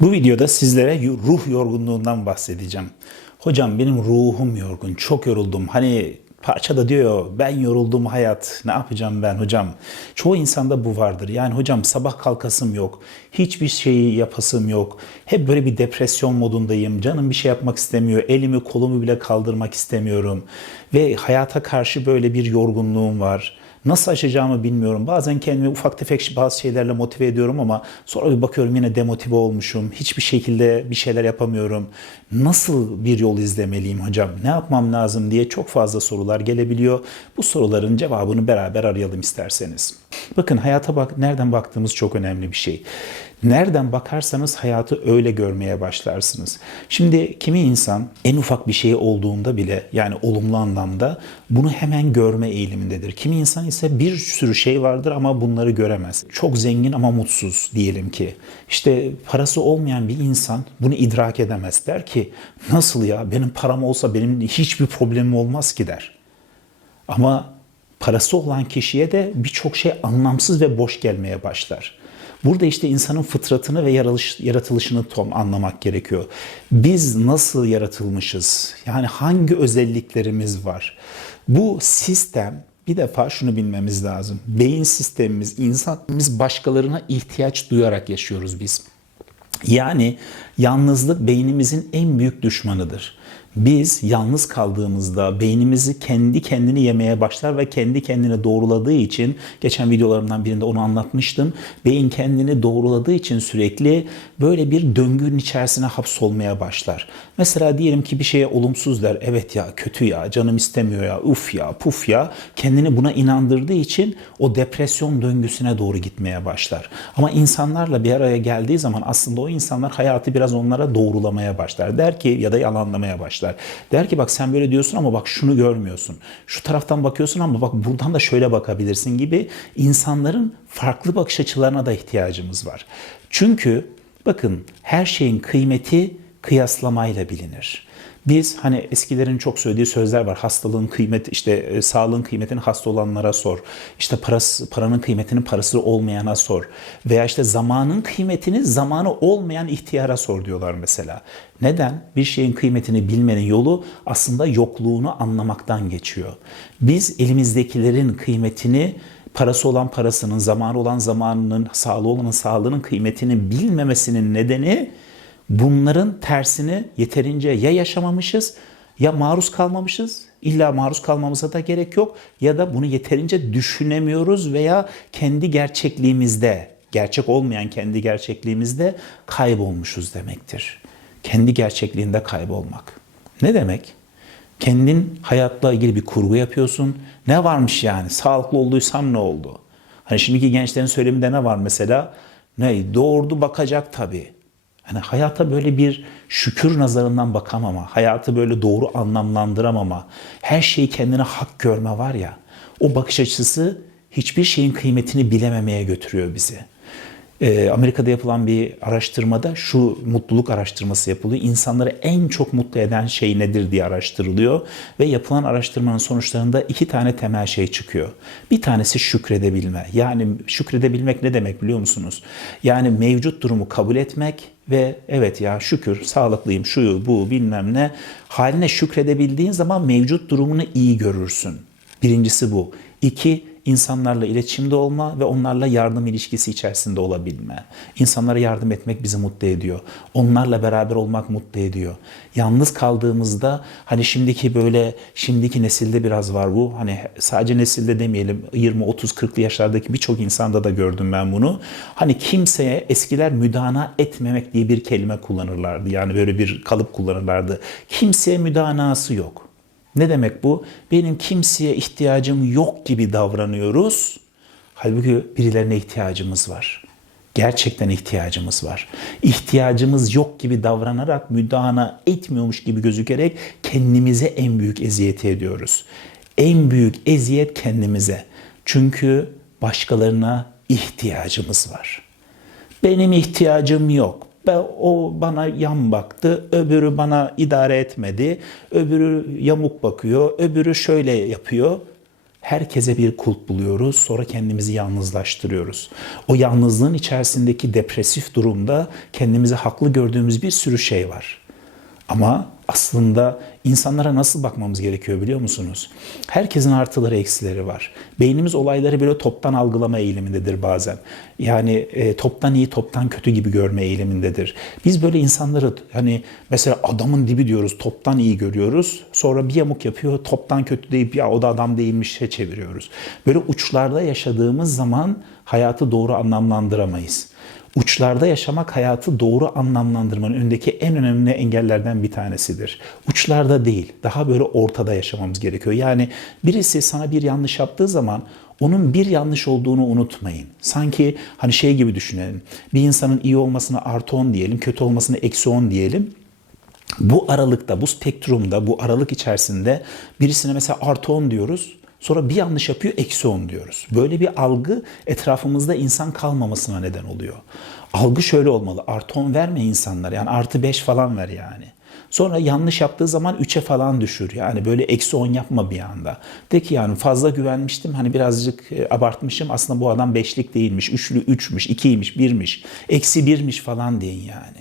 Bu videoda sizlere ruh yorgunluğundan bahsedeceğim. Hocam benim ruhum yorgun, çok yoruldum. Hani parçada diyor ben yoruldum hayat, ne yapacağım ben hocam? Çoğu insanda bu vardır. Yani hocam sabah kalkasım yok, hiçbir şeyi yapasım yok. Hep böyle bir depresyon modundayım, canım bir şey yapmak istemiyor, elimi kolumu bile kaldırmak istemiyorum. Ve hayata karşı böyle bir yorgunluğum var. Nasıl aşacağımı bilmiyorum. Bazen kendimi ufak tefek bazı şeylerle motive ediyorum ama sonra bir bakıyorum yine demotive olmuşum. Hiçbir şekilde bir şeyler yapamıyorum. Nasıl bir yol izlemeliyim hocam? Ne yapmam lazım diye çok fazla sorular gelebiliyor. Bu soruların cevabını beraber arayalım isterseniz. Bakın hayata bak nereden baktığımız çok önemli bir şey. Nereden bakarsanız hayatı öyle görmeye başlarsınız. Şimdi kimi insan en ufak bir şey olduğunda bile yani olumlu anlamda bunu hemen görme eğilimindedir. Kimi insan ise bir sürü şey vardır ama bunları göremez. Çok zengin ama mutsuz diyelim ki. İşte parası olmayan bir insan bunu idrak edemez. Der ki nasıl ya benim param olsa benim hiçbir problemim olmaz ki der. Ama parası olan kişiye de birçok şey anlamsız ve boş gelmeye başlar. Burada işte insanın fıtratını ve yaratılışını tam anlamak gerekiyor. Biz nasıl yaratılmışız? Yani hangi özelliklerimiz var? Bu sistem bir defa şunu bilmemiz lazım. Beyin sistemimiz, insanımız başkalarına ihtiyaç duyarak yaşıyoruz biz. Yani yalnızlık beynimizin en büyük düşmanıdır. Biz yalnız kaldığımızda beynimizi kendi kendini yemeye başlar ve kendi kendini doğruladığı için geçen videolarımdan birinde onu anlatmıştım. Beyin kendini doğruladığı için sürekli böyle bir döngünün içerisine hapsolmaya başlar. Mesela diyelim ki bir şeye olumsuz der. Evet ya kötü ya canım istemiyor ya uf ya puf ya kendini buna inandırdığı için o depresyon döngüsüne doğru gitmeye başlar. Ama insanlarla bir araya geldiği zaman aslında o insanlar hayatı biraz onlara doğrulamaya başlar. Der ki ya da yalanlamaya başlar. Der ki bak sen böyle diyorsun ama bak şunu görmüyorsun. Şu taraftan bakıyorsun ama bak buradan da şöyle bakabilirsin gibi insanların farklı bakış açılarına da ihtiyacımız var. Çünkü bakın her şeyin kıymeti kıyaslamayla bilinir. Biz hani eskilerin çok söylediği sözler var. Hastalığın kıymeti işte e, sağlığın kıymetini hasta olanlara sor. İşte parası, paranın kıymetini parası olmayana sor. Veya işte zamanın kıymetini zamanı olmayan ihtiyara sor diyorlar mesela. Neden? Bir şeyin kıymetini bilmenin yolu aslında yokluğunu anlamaktan geçiyor. Biz elimizdekilerin kıymetini parası olan parasının, zamanı olan zamanının, sağlığı olanın sağlığının kıymetini bilmemesinin nedeni bunların tersini yeterince ya yaşamamışız ya maruz kalmamışız. İlla maruz kalmamıza da gerek yok ya da bunu yeterince düşünemiyoruz veya kendi gerçekliğimizde, gerçek olmayan kendi gerçekliğimizde kaybolmuşuz demektir. Kendi gerçekliğinde kaybolmak. Ne demek? Kendin hayatla ilgili bir kurgu yapıyorsun. Ne varmış yani? Sağlıklı olduysam ne oldu? Hani şimdiki gençlerin söyleminde ne var mesela? Ne? Doğurdu bakacak tabii. Yani hayata böyle bir şükür nazarından bakamama, hayatı böyle doğru anlamlandıramama, her şeyi kendine hak görme var ya, o bakış açısı hiçbir şeyin kıymetini bilememeye götürüyor bizi. Ee, Amerika'da yapılan bir araştırmada şu mutluluk araştırması yapılıyor. İnsanları en çok mutlu eden şey nedir diye araştırılıyor. Ve yapılan araştırmanın sonuçlarında iki tane temel şey çıkıyor. Bir tanesi şükredebilme. Yani şükredebilmek ne demek biliyor musunuz? Yani mevcut durumu kabul etmek ve evet ya şükür sağlıklıyım şu bu bilmem ne haline şükredebildiğin zaman mevcut durumunu iyi görürsün. Birincisi bu. İki, insanlarla iletişimde olma ve onlarla yardım ilişkisi içerisinde olabilme. İnsanlara yardım etmek bizi mutlu ediyor. Onlarla beraber olmak mutlu ediyor. Yalnız kaldığımızda hani şimdiki böyle şimdiki nesilde biraz var bu. Hani sadece nesilde demeyelim 20 30 40'lı yaşlardaki birçok insanda da gördüm ben bunu. Hani kimseye eskiler müdana etmemek diye bir kelime kullanırlardı. Yani böyle bir kalıp kullanırlardı. Kimseye müdanası yok. Ne demek bu? Benim kimseye ihtiyacım yok gibi davranıyoruz. Halbuki birilerine ihtiyacımız var. Gerçekten ihtiyacımız var. İhtiyacımız yok gibi davranarak müdahale etmiyormuş gibi gözükerek kendimize en büyük eziyeti ediyoruz. En büyük eziyet kendimize. Çünkü başkalarına ihtiyacımız var. Benim ihtiyacım yok o bana yan baktı, öbürü bana idare etmedi, öbürü yamuk bakıyor, öbürü şöyle yapıyor. Herkese bir kulp buluyoruz, sonra kendimizi yalnızlaştırıyoruz. O yalnızlığın içerisindeki depresif durumda kendimizi haklı gördüğümüz bir sürü şey var. Ama aslında insanlara nasıl bakmamız gerekiyor biliyor musunuz? Herkesin artıları eksileri var. Beynimiz olayları böyle toptan algılama eğilimindedir bazen. Yani e, toptan iyi toptan kötü gibi görme eğilimindedir. Biz böyle insanları hani mesela adamın dibi diyoruz toptan iyi görüyoruz. Sonra bir yamuk yapıyor toptan kötü deyip ya o da adam değilmişe çeviriyoruz. Böyle uçlarda yaşadığımız zaman hayatı doğru anlamlandıramayız. Uçlarda yaşamak hayatı doğru anlamlandırmanın önündeki en önemli engellerden bir tanesidir. Uçlarda değil, daha böyle ortada yaşamamız gerekiyor. Yani birisi sana bir yanlış yaptığı zaman onun bir yanlış olduğunu unutmayın. Sanki hani şey gibi düşünelim. Bir insanın iyi olmasına artı 10 diyelim, kötü olmasına eksi 10 diyelim. Bu aralıkta, bu spektrumda, bu aralık içerisinde birisine mesela artı 10 diyoruz. Sonra bir yanlış yapıyor, eksi 10 diyoruz. Böyle bir algı etrafımızda insan kalmamasına neden oluyor. Algı şöyle olmalı. Artı 10 verme insanlar. Yani artı 5 falan ver yani. Sonra yanlış yaptığı zaman 3'e falan düşür. Yani böyle eksi 10 yapma bir anda. De ki yani fazla güvenmiştim. Hani birazcık e, abartmışım. Aslında bu adam 5'lik değilmiş. 3'lü 3'müş, 2'ymiş, 1'miş. Eksi 1'miş falan deyin yani.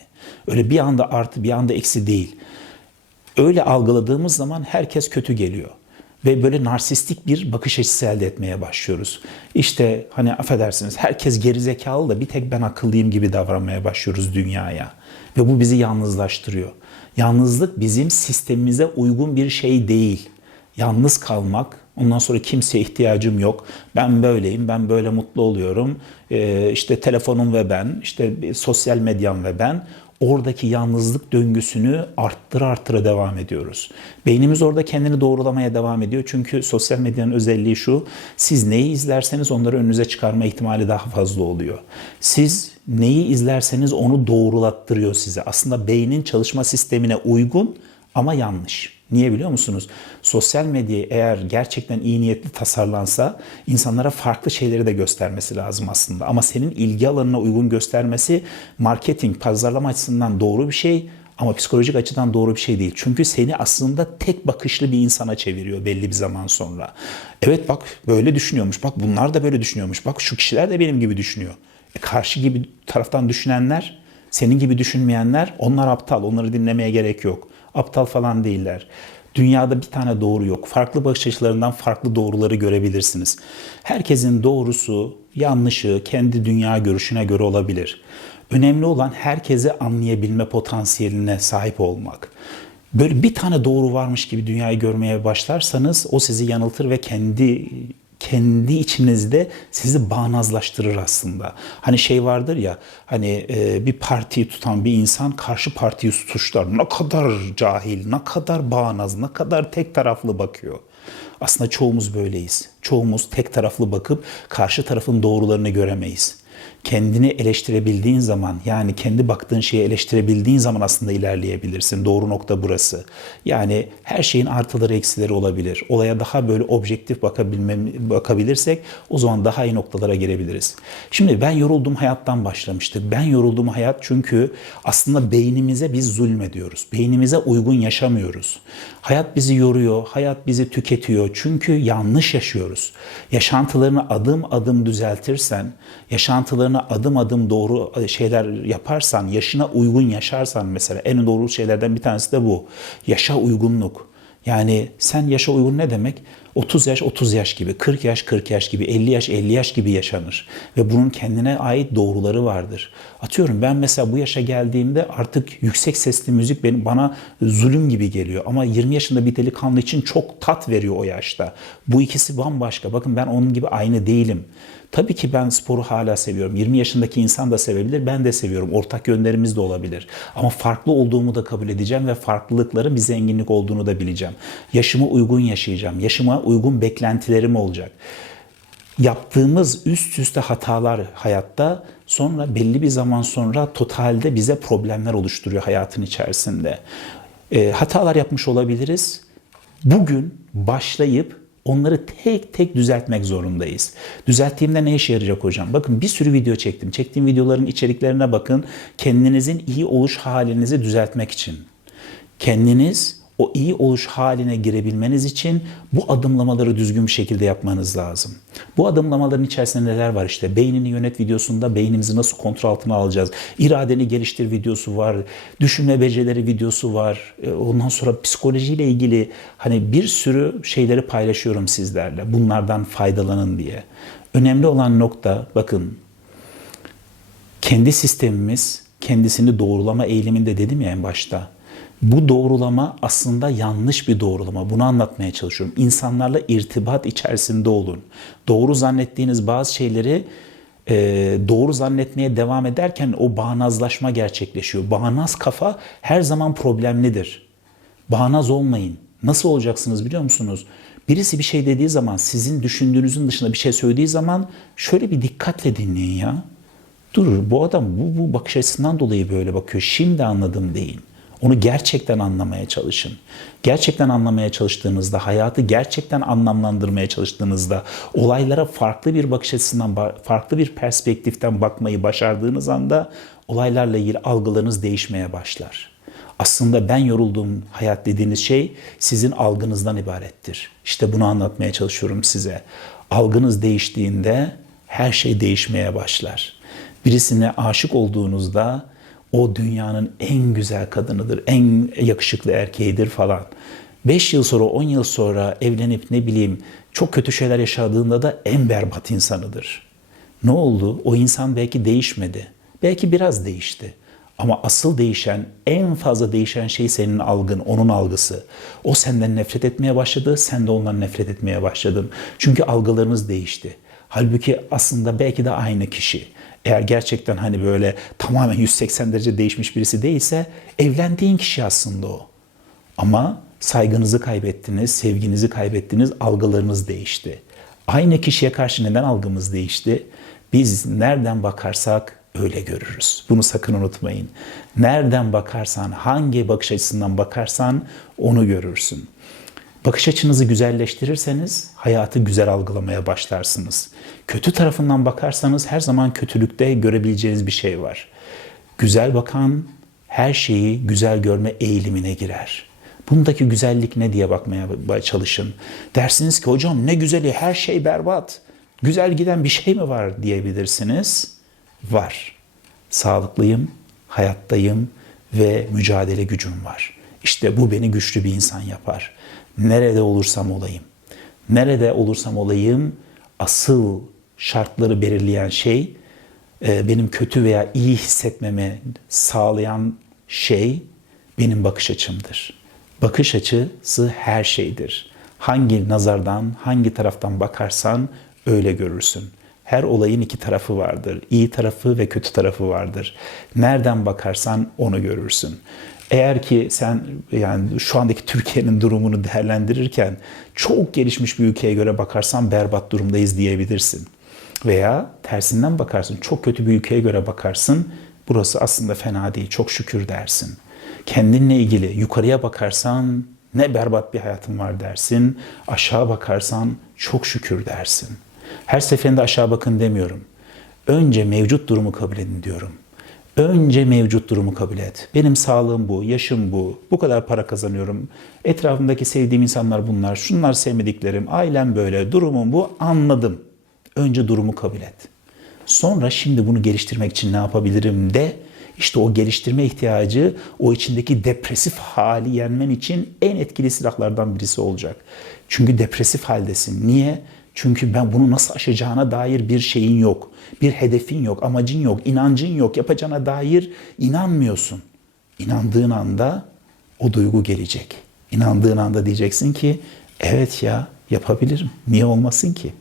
Öyle bir anda artı bir anda eksi değil. Öyle algıladığımız zaman herkes kötü geliyor ve böyle narsistik bir bakış açısı elde etmeye başlıyoruz. İşte hani affedersiniz herkes gerizekalı da bir tek ben akıllıyım gibi davranmaya başlıyoruz dünyaya. Ve bu bizi yalnızlaştırıyor. Yalnızlık bizim sistemimize uygun bir şey değil. Yalnız kalmak, ondan sonra kimseye ihtiyacım yok. Ben böyleyim, ben böyle mutlu oluyorum. Ee, işte telefonum ve ben, işte sosyal medyam ve ben oradaki yalnızlık döngüsünü arttıra arttıra devam ediyoruz. Beynimiz orada kendini doğrulamaya devam ediyor. Çünkü sosyal medyanın özelliği şu. Siz neyi izlerseniz onları önünüze çıkarma ihtimali daha fazla oluyor. Siz neyi izlerseniz onu doğrulattırıyor size. Aslında beynin çalışma sistemine uygun ama yanlış. Niye biliyor musunuz? Sosyal medyayı eğer gerçekten iyi niyetli tasarlansa insanlara farklı şeyleri de göstermesi lazım aslında. Ama senin ilgi alanına uygun göstermesi marketing, pazarlama açısından doğru bir şey ama psikolojik açıdan doğru bir şey değil. Çünkü seni aslında tek bakışlı bir insana çeviriyor belli bir zaman sonra. Evet bak böyle düşünüyormuş. Bak bunlar da böyle düşünüyormuş. Bak şu kişiler de benim gibi düşünüyor. E karşı gibi taraftan düşünenler, senin gibi düşünmeyenler onlar aptal. Onları dinlemeye gerek yok. Aptal falan değiller. Dünyada bir tane doğru yok. Farklı bakış açılarından farklı doğruları görebilirsiniz. Herkesin doğrusu, yanlışı kendi dünya görüşüne göre olabilir. Önemli olan herkese anlayabilme potansiyeline sahip olmak. Böyle bir tane doğru varmış gibi dünyayı görmeye başlarsanız o sizi yanıltır ve kendi kendi içinizde sizi bağnazlaştırır aslında. Hani şey vardır ya hani e, bir partiyi tutan bir insan karşı partiyi suçlar. Ne kadar cahil, ne kadar bağnaz, ne kadar tek taraflı bakıyor. Aslında çoğumuz böyleyiz. Çoğumuz tek taraflı bakıp karşı tarafın doğrularını göremeyiz kendini eleştirebildiğin zaman yani kendi baktığın şeyi eleştirebildiğin zaman aslında ilerleyebilirsin. Doğru nokta burası. Yani her şeyin artıları eksileri olabilir. Olaya daha böyle objektif bakabilmem, bakabilirsek o zaman daha iyi noktalara gelebiliriz. Şimdi ben yoruldum hayattan başlamıştık. Ben yoruldum hayat çünkü aslında beynimize biz zulmediyoruz. Beynimize uygun yaşamıyoruz. Hayat bizi yoruyor, hayat bizi tüketiyor. Çünkü yanlış yaşıyoruz. Yaşantılarını adım adım düzeltirsen, yaşantılarına adım adım doğru şeyler yaparsan, yaşına uygun yaşarsan mesela en doğru şeylerden bir tanesi de bu. Yaşa uygunluk. Yani sen yaşa uygun ne demek? 30 yaş 30 yaş gibi, 40 yaş 40 yaş gibi, 50 yaş 50 yaş gibi yaşanır. Ve bunun kendine ait doğruları vardır. Atıyorum ben mesela bu yaşa geldiğimde artık yüksek sesli müzik benim bana zulüm gibi geliyor. Ama 20 yaşında bir delikanlı için çok tat veriyor o yaşta. Bu ikisi bambaşka. Bakın ben onun gibi aynı değilim. Tabii ki ben sporu hala seviyorum. 20 yaşındaki insan da sevebilir, ben de seviyorum. Ortak yönlerimiz de olabilir. Ama farklı olduğumu da kabul edeceğim ve farklılıkların bir zenginlik olduğunu da bileceğim. Yaşıma uygun yaşayacağım. Yaşıma uygun beklentilerim olacak. Yaptığımız üst üste hatalar hayatta sonra belli bir zaman sonra totalde bize problemler oluşturuyor hayatın içerisinde. E, hatalar yapmış olabiliriz. Bugün başlayıp Onları tek tek düzeltmek zorundayız. Düzelttiğimde ne işe yarayacak hocam? Bakın bir sürü video çektim. Çektiğim videoların içeriklerine bakın. Kendinizin iyi oluş halinizi düzeltmek için. Kendiniz o iyi oluş haline girebilmeniz için bu adımlamaları düzgün bir şekilde yapmanız lazım. Bu adımlamaların içerisinde neler var işte? Beynini yönet videosunda beynimizi nasıl kontrol altına alacağız? İradeni geliştir videosu var. Düşünme becerileri videosu var. E, Ondan sonra psikolojiyle ilgili hani bir sürü şeyleri paylaşıyorum sizlerle. Bunlardan faydalanın diye. Önemli olan nokta bakın kendi sistemimiz kendisini doğrulama eğiliminde dedim ya en başta. Bu doğrulama aslında yanlış bir doğrulama. Bunu anlatmaya çalışıyorum. İnsanlarla irtibat içerisinde olun. Doğru zannettiğiniz bazı şeyleri e, doğru zannetmeye devam ederken o bağnazlaşma gerçekleşiyor. Bağnaz kafa her zaman problemlidir. Bağnaz olmayın. Nasıl olacaksınız biliyor musunuz? Birisi bir şey dediği zaman, sizin düşündüğünüzün dışında bir şey söylediği zaman şöyle bir dikkatle dinleyin ya. Dur bu adam bu, bu bakış açısından dolayı böyle bakıyor. Şimdi anladım deyin. Onu gerçekten anlamaya çalışın. Gerçekten anlamaya çalıştığınızda, hayatı gerçekten anlamlandırmaya çalıştığınızda, olaylara farklı bir bakış açısından, farklı bir perspektiften bakmayı başardığınız anda olaylarla ilgili algılarınız değişmeye başlar. Aslında ben yoruldum hayat dediğiniz şey sizin algınızdan ibarettir. İşte bunu anlatmaya çalışıyorum size. Algınız değiştiğinde her şey değişmeye başlar. Birisine aşık olduğunuzda o dünyanın en güzel kadınıdır, en yakışıklı erkeğidir falan. 5 yıl sonra, 10 yıl sonra evlenip ne bileyim çok kötü şeyler yaşadığında da en berbat insanıdır. Ne oldu? O insan belki değişmedi. Belki biraz değişti. Ama asıl değişen, en fazla değişen şey senin algın, onun algısı. O senden nefret etmeye başladı, sen de ondan nefret etmeye başladın. Çünkü algılarınız değişti. Halbuki aslında belki de aynı kişi. Eğer gerçekten hani böyle tamamen 180 derece değişmiş birisi değilse evlendiğin kişi aslında o. Ama saygınızı kaybettiniz, sevginizi kaybettiniz, algılarınız değişti. Aynı kişiye karşı neden algımız değişti? Biz nereden bakarsak öyle görürüz. Bunu sakın unutmayın. Nereden bakarsan, hangi bakış açısından bakarsan onu görürsün. Bakış açınızı güzelleştirirseniz hayatı güzel algılamaya başlarsınız. Kötü tarafından bakarsanız her zaman kötülükte görebileceğiniz bir şey var. Güzel bakan her şeyi güzel görme eğilimine girer. Bundaki güzellik ne diye bakmaya çalışın. Dersiniz ki hocam ne güzeli her şey berbat. Güzel giden bir şey mi var diyebilirsiniz. Var. Sağlıklıyım, hayattayım ve mücadele gücüm var. İşte bu beni güçlü bir insan yapar. Nerede olursam olayım. Nerede olursam olayım asıl şartları belirleyen şey e, benim kötü veya iyi hissetmemi sağlayan şey benim bakış açımdır. Bakış açısı her şeydir. Hangi nazardan, hangi taraftan bakarsan öyle görürsün. Her olayın iki tarafı vardır. İyi tarafı ve kötü tarafı vardır. Nereden bakarsan onu görürsün. Eğer ki sen yani şu andaki Türkiye'nin durumunu değerlendirirken çok gelişmiş bir ülkeye göre bakarsan berbat durumdayız diyebilirsin. Veya tersinden bakarsın çok kötü bir ülkeye göre bakarsın burası aslında fena değil çok şükür dersin. Kendinle ilgili yukarıya bakarsan ne berbat bir hayatım var dersin. Aşağı bakarsan çok şükür dersin. Her seferinde aşağı bakın demiyorum. Önce mevcut durumu kabul edin diyorum. Önce mevcut durumu kabul et. Benim sağlığım bu, yaşım bu, bu kadar para kazanıyorum. Etrafımdaki sevdiğim insanlar bunlar, şunlar sevmediklerim, ailem böyle, durumum bu, anladım. Önce durumu kabul et. Sonra şimdi bunu geliştirmek için ne yapabilirim de işte o geliştirme ihtiyacı o içindeki depresif hali yenmen için en etkili silahlardan birisi olacak. Çünkü depresif haldesin. Niye? Çünkü ben bunu nasıl aşacağına dair bir şeyin yok. Bir hedefin yok, amacın yok, inancın yok. Yapacağına dair inanmıyorsun. İnandığın anda o duygu gelecek. İnandığın anda diyeceksin ki evet ya yapabilirim. Niye olmasın ki?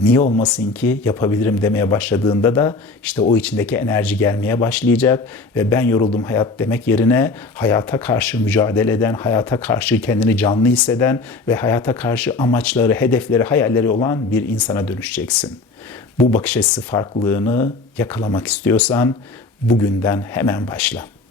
Niye olmasın ki yapabilirim demeye başladığında da işte o içindeki enerji gelmeye başlayacak ve ben yoruldum hayat demek yerine hayata karşı mücadele eden, hayata karşı kendini canlı hisseden ve hayata karşı amaçları, hedefleri, hayalleri olan bir insana dönüşeceksin. Bu bakış açısı farklılığını yakalamak istiyorsan bugünden hemen başla.